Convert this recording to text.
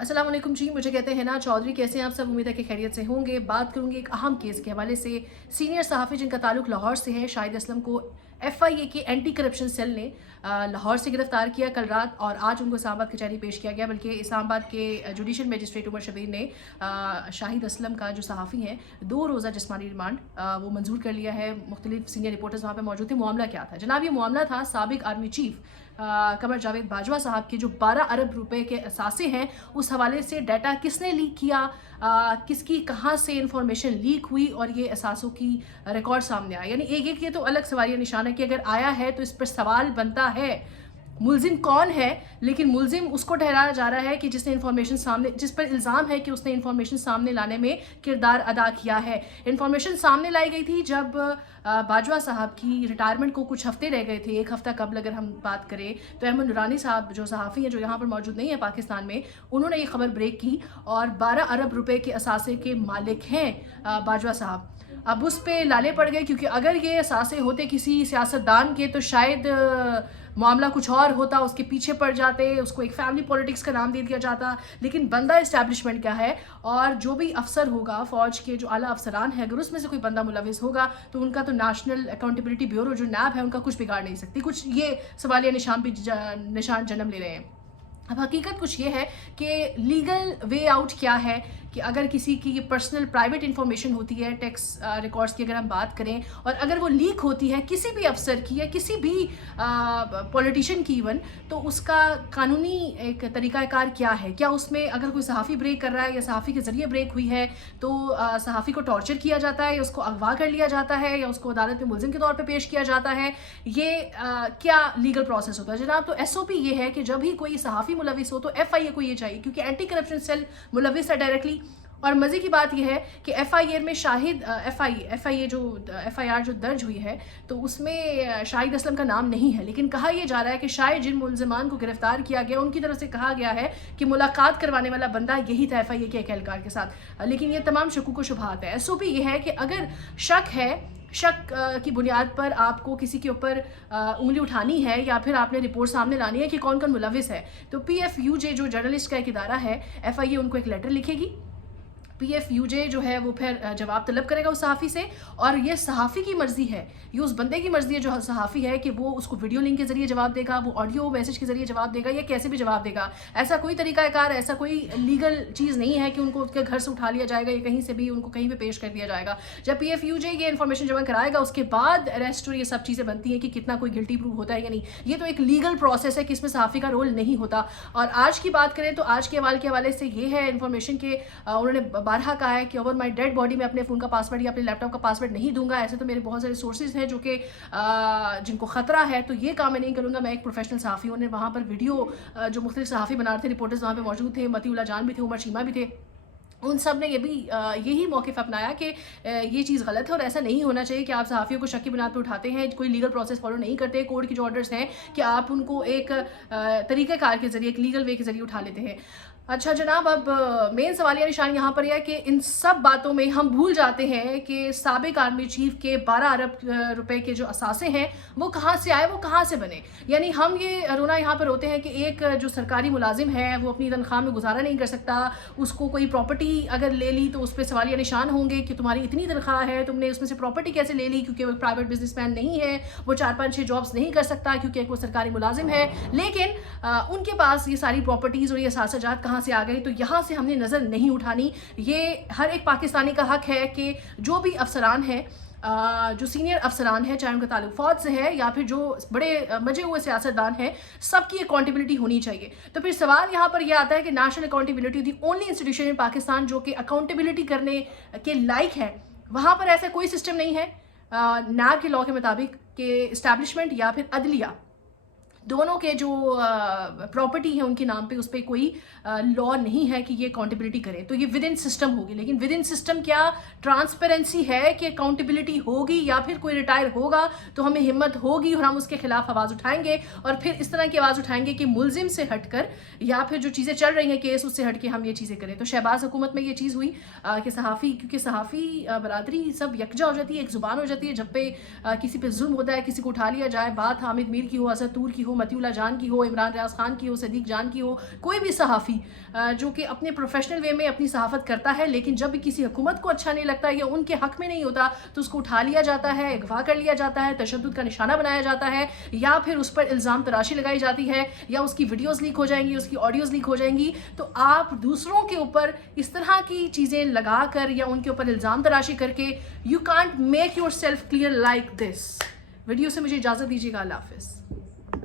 अस्सलाम वालेकुम जी, मुझे कहते हैं ना चौधरी, कैसे हैं आप सब? उम्मीद है कि खैरियत से होंगे। बात करूंगी एक अहम केस के हवाले से। सीनियर सहाफ़ी जिनका ताल्लुक लाहौर से है, शाहिद असलम को FIA के एंटी करप्शन सेल ने लाहौर से गिरफ्तार किया कल रात, और आज उनको इस्लामाबाद कचहरी पेश किया गया। बल्कि इस्लामाबाद के जुडिशल मजिस्ट्रेट उमर शबीर ने शाहिद असलम का जो सहाफ़ी हैं 2 रोज़ा जिस्मानी रिमांड वो मंजूर कर लिया है। मुख्तलिफ सीनियर रिपोर्टर्स वहाँ पर मौजूद थे। मामला क्या था जनाब? ये मामला था साबिक आर्मी चीफ कमर जावेद बाजवा साहब के जो 12 अरब रुपए के असासे हैं, उस हवाले से डाटा किसने लीक किया, किसकी कहाँ से इंफॉर्मेशन लीक हुई और ये असासों की रिकॉर्ड सामने आया। यानी एक ये तो अलग सवालिया निशान है कि अगर आया है तो इस पर सवाल बनता है मुलजिम कौन है। लेकिन मुलजिम उसको ठहराया जा रहा है कि जिसने इन्फॉर्मेशन सामने, जिस पर इल्ज़ाम है कि उसने इन्फॉर्मेशन सामने लाने में किरदार अदा किया है। इन्फॉर्मेशन सामने लाई गई थी जब बाजवा साहब की रिटायरमेंट को कुछ हफ्ते रह गए थे। एक हफ्ता कबल अगर हम बात करें तो अहमद नूरानी साहब जो सहाफ़ी हैं, जो यहाँ पर मौजूद नहीं है पाकिस्तान में, उन्होंने ये खबर ब्रेक की और 12 अरब रुपए के असासे के मालिक हैं बाजवा साहब। अब उस पे लाले पड़ गए, क्योंकि अगर ये असासे होते किसी सियासतदान के तो शायद मामला कुछ और होता, उसके पीछे पड़ जाते, उसको एक फैमिली पॉलिटिक्स का नाम दे दिया जाता। लेकिन बंदा इस्टेब्लिशमेंट का है, और जो भी अफसर होगा फ़ौज के जो आला अफसरान है, अगर उसमें से कोई बंदा मुलविस होगा तो उनका तो नेशनल अकाउंटेबिलिटी ब्यूरो जो नैब है, उनका कुछ बिगाड़ नहीं सकती। कुछ ये सवालिया निशान भी निशान जन्म ले रहे हैं। अब हकीकत कुछ ये है कि लीगल वे आउट क्या है कि अगर किसी की ये पर्सनल प्राइवेट इंफॉर्मेशन होती है, टैक्स रिकॉर्ड्स की अगर हम बात करें, और अगर वो लीक होती है किसी भी अफसर की या किसी भी पॉलिटिशियन की इवन, तो उसका कानूनी एक तरीक़ाकार क्या है। क्या उसमें अगर कोई सहाफ़ी ब्रेक कर रहा है या सहाफ़ी के ज़रिए ब्रेक हुई है तो सहाफ़ी को टॉर्चर किया जाता है या उसको अगवा कर लिया जाता है या उसको अदालत में मुलजिम के तौर पर पेश किया जाता है। ये क्या लीगल प्रोसेस होता है जनाब? तो SOP ये है कि जब भी कोई सहाफ़ी मुलविस हो तो FIA को ये चाहिए, क्योंकि एंटी करप्शन सेल मुलविस है डायरेक्टली। और मज़े की बात यह है कि FIA में शाहिद FIA जो FIR जो दर्ज हुई है तो उसमें शाहिद असलम का नाम नहीं है। लेकिन कहा यह जा रहा है कि शायद जिन मुलज़मान को गिरफ्तार किया गया उनकी तरफ से कहा गया है कि मुलाकात करवाने वाला बंदा यही था FIA के एक एहलकार के साथ। लेकिन ये तमाम शकूक व शुबहात है। SOP ये है कि अगर शक की बुनियाद पर आपको किसी के ऊपर उंगली उठानी है या फिर आपने रिपोर्ट सामने लानी है कि कौन कौन मुलविस है, तो PFUJ जो जर्नलिस्ट का एक इदारा है, FIA उनको एक लेटर लिखेगी। PFUJ जो है वो फिर जवाब तलब करेगा उस सहाफ़ी से, और ये सहाफ़ी की मर्ज़ी है, ये उस बंदे की मर्ज़ी है जो सहाफ़ी है कि वो उसको वीडियो लिंक के ज़रिए जवाब देगा, वो ऑडियो मैसेज के ज़रिए जवाब देगा, या कैसे भी जवाब देगा। ऐसा कोई तरीक़ाकार, ऐसा कोई लीगल चीज़ नहीं है कि उनको उसके घर से उठा लिया जाएगा या कहीं से भी उनको कहीं पर पेश कर दिया जाएगा। जब PFUJ ये इन्फॉर्मेशन जमा कराएगा उसके बाद अरेस्ट और ये सब चीज़ें बनती हैं कि कितना कोई गिल्टी प्रूव होता है या नहीं। ये तो एक लीगल प्रोसेस है कि इसमें सहाफ़ी का रोल नहीं होता। और आज की बात करें तो आज के हवाले से ये है इन्फॉर्मेशन के उन्होंने बारहा कहा है कि ओवर माई डेड बॉडी में अपने फ़ोन का पासवर्ड या अपने लैपटॉप का पासवर्ड नहीं दूंगा। ऐसे तो मेरे बहुत सारे सोर्सेज हैं जो कि जिनको ख़तरा है, तो ये काम मैं नहीं करूँगा। मैं एक प्रोफेशनल सहाफ़ी हूँ। वहाँ पर वीडियो जो मुख्तलिफ सहाफ़ी बना रहे थे, रिपोर्टर्स वहाँ पर मौजूद थे, मतीउल्लाह जान भी थे, उमर शीमा भी थे। उन सब ने ये भी यही मौक़िफ़ अपनाया कि ये चीज़ गलत है और ऐसा नहीं होना चाहिए कि आप सहाफ़ियों को शक की बुनियाद पर उठाते हैं, कोई लीगल प्रोसेस फॉलो नहीं करते। कोर्ट की जो ऑर्डर्स हैं कि आप उनको एक तरीक़ाकार के ज़रिए, एक लीगल वे के ज़रिए उठा लेते हैं। अच्छा जनाब, अब मेन सवालिया निशान यहाँ पर यह है कि इन सब बातों में हम भूल जाते हैं कि साबिक आर्मी चीफ के 12 अरब रुपए के जो असासे हैं वो कहाँ से आए, वो कहाँ से बने। यानी हम ये रोना यहाँ पर रोते हैं कि एक जो सरकारी मुलाजिम है वो अपनी तनख्वाह में गुजारा नहीं कर सकता, उसको कोई प्रॉपर्टी अगर ले ली तो उस पर सवालिया निशान होंगे कि तुम्हारी इतनी तनख्वाह है, तुमने उसमें से प्रॉपर्टी कैसे ले ली, क्योंकि वो प्राइवेट बिजनेसमैन नहीं है, वो 4-5-6 जॉब्स नहीं कर सकता क्योंकि वो सरकारी मुलाजिम है। लेकिन उनके पास ये सारी प्रॉपर्टीज़ और ये असासाजात कहाँ से आ गए, तो यहाँ से हमने नज़र नहीं उठानी। ये हर एक पाकिस्तानी का हक है कि जो भी अफसरान हैं, जो सीनियर अफसरान हैं, चाहे उनका ताल्लुक फ़ौज से है या फिर जो बड़े मजे हुए सियासतदान हैं, सबकी अकाउंटेबिलिटी होनी चाहिए। तो फिर सवाल यहाँ पर यह आता है कि national accountability the only institution इन पाकिस्तान जो कि अकाउंटेबिलिटी करने के लायक है, वहाँ पर ऐसा कोई सिस्टम नहीं है नैब के लॉ के मुताबिक कि इस्टेब्लिशमेंट या फिर अदलिया दोनों के जो प्रॉपर्टी है उनके नाम पे उस पर कोई लॉ नहीं है कि ये अकाउंटेबिलिटी करे। तो ये विद इन सिस्टम होगी, लेकिन विद इन सिस्टम क्या ट्रांसपेरेंसी है कि अकाउंटेबिलिटी होगी, या फिर कोई रिटायर होगा तो हमें हिम्मत होगी और हम उसके खिलाफ आवाज़ उठाएंगे और फिर इस तरह की आवाज़ उठाएंगे कि मुलजिम से हटकर या फिर जो चीज़ें चल रही हैं केस उससे हट के हम ये चीज़ें करें। तो शहबाज हुकूमत में ये चीज़ हुई कि सहाफ़ी, क्योंकि सहाफ़ी बरादरी सब यकजा हो जाती है, एक ज़ुबान हो जाती है। जब पे किसी पे जुल्म होता है, किसी को उठा लिया जाए, बात हामिद मीर की हो, असद तूर की ہو, متیولہ جان کی ہو, عمران ریاض خان کی ہو, صدیق جان کی ہو, کوئی بھی صحافی جو کہ اپنے پروفیشنل وے میں اپنی صحافت کرتا ہے, لیکن جب بھی کسی حکومت کو اچھا نہیں لگتا یا ان کے حق میں نہیں ہوتا تو اس کو اٹھا لیا جاتا ہے, اغوا کر لیا جاتا ہے, تشدد کا نشانہ بنایا جاتا ہے, یا پھر اس پر الزام تراشی لگائی جاتی ہے, یا اس کی ویڈیوز لیک ہو جائیں گی, اس کی آڈیوز لیک ہو جائیں گی. تو آپ دوسروں کے اوپر اس طرح کی چیزیں لگا کر یا ان کے اوپر الزام تراشی کر کے you can't make your self clear like this. Video سے مجھے اجازت دیجیے گا. اللہ حافظ.